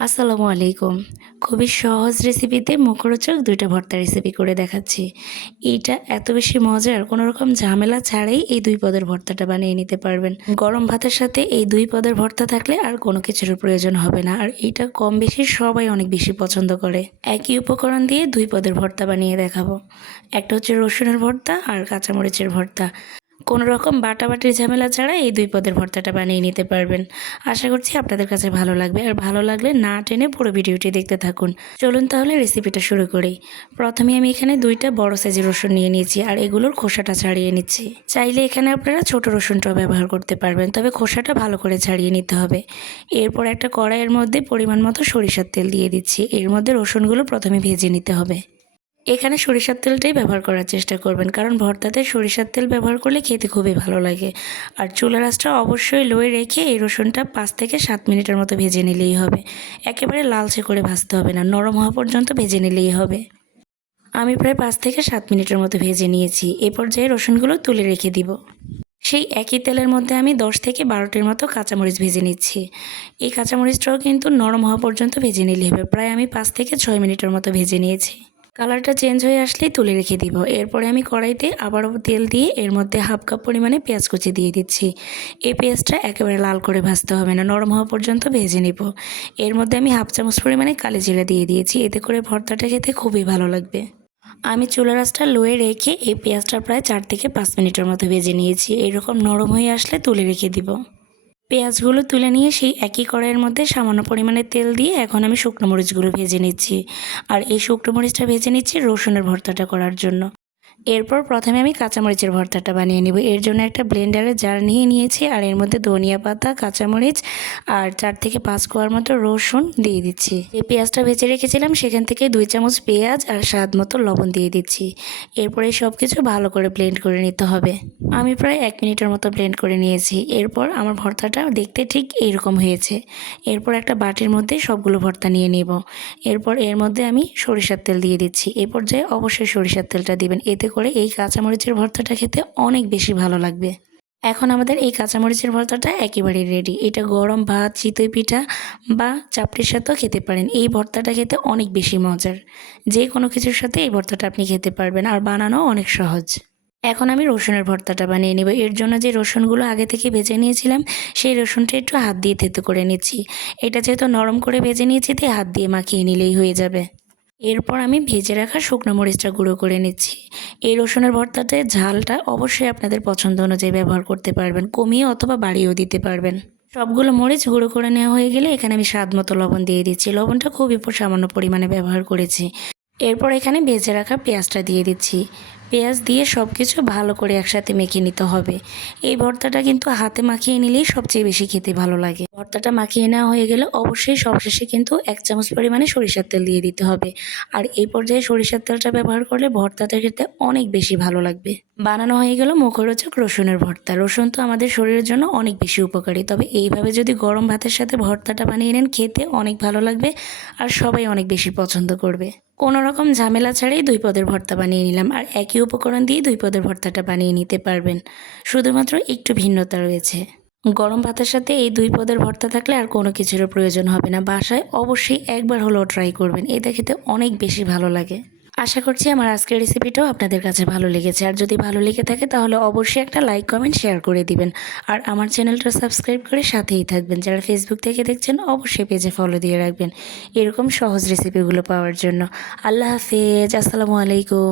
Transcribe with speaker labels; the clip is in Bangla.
Speaker 1: আসসালামু আলাইকুম। খুবই সহজ রেসিপিতে মুখরোচক দুইটা ভর্তা রেসিপি করে দেখাচ্ছি। এইটা এত বেশি মজার, কোনো রকম ঝামেলা ছাড়াই এই দুই পদের ভর্তাটা বানিয়ে নিতে পারবেন। গরম ভাতের সাথে এই দুই পদের ভর্তা থাকলে আর কোনো কিছুর প্রয়োজন হবে না, আর এইটা কম বেশি সবাই অনেক বেশি পছন্দ করে। একই উপকরণ দিয়ে দুই পদের ভর্তা বানিয়ে দেখাবো। একটা হচ্ছে রসুনের ভর্তা আর কাঁচামরিচের ভর্তা। কোনো রকম বাটাবাটির ঝামেলা ছাড়া এই দুই পদের ভর্তাটা বানিয়ে নিতে পারবেন। আশা করছি আপনাদের কাছে ভালো লাগবে। আর ভালো লাগলে না টেনে পুরো ভিডিওটি দেখতে থাকুন। চলুন তাহলে রেসিপিটা শুরু করি। প্রথমে আমি এখানে দুইটা বড় সাইজের রসুন নিয়ে নিয়েছি আর এগুলোর খোসাটা ছাড়িয়ে নিচ্ছি। চাইলে এখানে আপনারা ছোট রসুনটাও ব্যবহার করতে পারবেন, তবে খোসাটা ভালো করে ছাড়িয়ে নিতে হবে। এরপর একটা কড়াইয়ের মধ্যে পরিমাণ মতো সরিষার তেল দিয়ে দিচ্ছি। এর মধ্যে রসুনগুলো প্রথমে ভেজে নিতে হবে। এখানে সরিষার তেলটাই ব্যবহার করার চেষ্টা করবেন, কারণ ভর্তাতে সরিষার তেল ব্যবহার করলে খেতে খুবই ভালো লাগে। আর চুলা রাসটা অবশ্যই লোয়ে রেখে এই রসুনটা পাঁচ থেকে সাত মিনিটের মতো ভেজে নিলেই হবে। একেবারে লালচে করে ভাজতে হবে না, নরম হওয়া পর্যন্ত ভেজে নিলেই হবে। আমি প্রায় পাঁচ থেকে সাত মিনিটের মতো ভেজে নিয়েছি, এ পর্যায়ে রসুনগুলো তুলে রেখে দিব। সেই একই তেলের মধ্যে আমি দশ থেকে বারোটির মতো কাঁচামরিচ ভেজে নিচ্ছি। এই কাঁচামরিচটাও কিন্তু নরম হওয়া পর্যন্ত ভেজে নিলে হবে, প্রায় আমি পাঁচ থেকে ছয় মিনিটের মতো ভেজে নিয়েছি। কালারটা চেঞ্জ হয়ে আসলেই তুলে রেখে দিব। এরপরে আমি কড়াইতে আবারও তেল দিয়ে এর মধ্যে হাফ কাপ পরিমাণে পেঁয়াজ কুচি দিয়ে দিচ্ছি। এই পেঁয়াজটা একেবারে লাল করে ভাজতে হবে না, নরম হওয়া পর্যন্ত ভেজে নেব। এর মধ্যে আমি হাফ চামচ পরিমাণে কালি জিরা দিয়ে দিয়েছি, এতে করে ভর্তাটা খেতে খুবই ভালো লাগবে। আমি চুলা রাসটা লোয়ে রেখে এই পেঁয়াজটা প্রায় চার থেকে পাঁচ মিনিটের মতো ভেজে নিয়েছি, এরকম নরম হয়ে আসলে তুলে রেখে দিব। পেঁয়াজগুলো তুলে নিয়ে সেই একই কড়াইয়ের মধ্যে সামান্য পরিমাণে তেল দিয়ে এখন আমি শুকনো মরিচগুলো ভেজে নিচ্ছি। আর এই শুকনো মরিচটা ভেজে নিচ্ছি রসুনের ভর্তাটা করার জন্য। এরপর প্রথমে আমি কাঁচামরিচের ভর্তাটা বানিয়ে নেব। এর জন্য একটা ব্লেন্ডারে জার নিয়ে নিয়েছি আর এর মধ্যে ধনিয়া পাতা, কাঁচামরিচ আর চার থেকে পাঁচ কোয়ার মতো রসুন দিয়ে দিচ্ছি। এই পেঁয়াজটা ভেজে রেখেছিলাম সেখান থেকে দুই চামচ পেঁয়াজ আর স্বাদ মতো লবণ দিয়ে দিচ্ছি। এরপরে সব কিছু ভালো করে ব্লেন্ড করে নিতে হবে। আমি প্রায় এক মিনিটের মতো ব্লেন্ড করে নিয়েছি। এরপর আমার ভর্তাটা দেখতে ঠিক এইরকম হয়েছে। এরপর একটা বাটির মধ্যে সবগুলো ভর্তা নিয়ে নেব। এরপর এর মধ্যে আমি সরিষার তেল দিয়ে দিচ্ছি। এই পর্যায়ে অবশ্যই সরিষার তেলটা দিবেন। এতে করে এই কাঁচামরিচের ভর্তাটা খেতে অনেক বেশি ভালো লাগবে। এখন আমাদের এই কাঁচামরিচের ভর্তাটা একেবারেই রেডি এটা গরম ভাত, চিতই পিঠা বা চাপড়ির সাথেও খেতে পারেন। এই ভর্তাটা খেতে অনেক বেশি মজার। যে কোনো কিছুর সাথে এই ভর্তাটা আপনি খেতে পারবেন আর বানানো অনেক সহজ। এখন আমি রসুনের ভর্তাটা বানিয়ে নেব। এর জন্য যে রসুনগুলো আগে থেকে ভেজে নিয়েছিলাম, সেই রসুনটা একটু হাত দিয়ে থেতো করে নিচ্ছি। এটা যেহেতু নরম করে ভেজে নিয়েছি, তাই হাত দিয়ে মাখিয়ে নিলেই হয়ে যাবে। এরপর আমি ভেজে রাখা শুকনো মরিচটা গুঁড়ো করে নিচ্ছি। এই রসুনের ভর্তাতে ঝালটা অবশ্যই আপনাদের পছন্দ অনুযায়ী ব্যবহার করতে পারবেন, কমিয়ে অথবা বাড়িয়েও দিতে পারবেন। সবগুলো মরিচ গুঁড়ো করে নেওয়া হয়ে গেলে এখানে আমি স্বাদ মতো লবণ দিয়ে দিচ্ছি। লবণটা খুবই সামান্য পরিমাণে ব্যবহার করেছি। এরপর এখানে ভেজে রাখা পেঁয়াজটা দিয়ে দিচ্ছি। পেঁয়াজ দিয়ে সব কিছু ভালো করে একসাথে মেখে নিতে হবে। এই ভর্তাটা কিন্তু হাতে মাখিয়ে নিলেই সবচেয়ে বেশি খেতে ভালো লাগে। ভর্তাটা মাখিয়ে নেওয়া হয়ে গেলে অবশ্যই সবশেষে কিন্তু এক চামচ পরিমাণে সরিষার তেল দিয়ে দিতে হবে। আর এই পর্যায়ে সরিষার তেলটা ব্যবহার করলে ভর্তাটা খেতে অনেক বেশি ভালো লাগবে। বানানো হয়ে গেল মুখরোচক রসুনের ভর্তা। রসুন তো আমাদের শরীরের জন্য অনেক বেশি উপকারী। তবে এইভাবে যদি গরম ভাতের সাথে ভর্তাটা বানিয়ে নেন, খেতে অনেক ভালো লাগবে আর সবাই অনেক বেশি পছন্দ করবে। কোনো রকম ঝামেলা ছাড়াই দুই পদের ভর্তা বানিয়ে নিলাম আর একই উপকরণ দিয়ে দুই পদের ভর্তাটা বানিয়ে নিতে পারবেন। শুধুমাত্র একটু ভিন্নতা রয়েছে। গরম ভাতের সাথে এই দুই পদের ভর্তা থাকলে আর কোনো কিছুরও প্রয়োজন হবে না। বাসায় অবশ্যই একবার হলেও ট্রাই করবেন। এটা খেতে অনেক বেশি ভালো লাগে। আশা করছি আমার আজকের রেসিপিটাও আপনাদের কাছে ভালো লেগেছে। আর যদি ভালো লেগে থাকে তাহলে অবশ্যই একটা লাইক কমেন্ট শেয়ার করে দিবেন। আর আমার চ্যানেলটা সাবস্ক্রাইব করে সাথেই থাকবেন। যারা ফেসবুক থেকে দেখছেন অবশ্যই পেজে ফলো দিয়ে রাখবেন। এরকম সহজ রেসিপিগুলো পাওয়ার জন্য। আল্লাহ হাফেজ। আসসালামু আলাইকুম।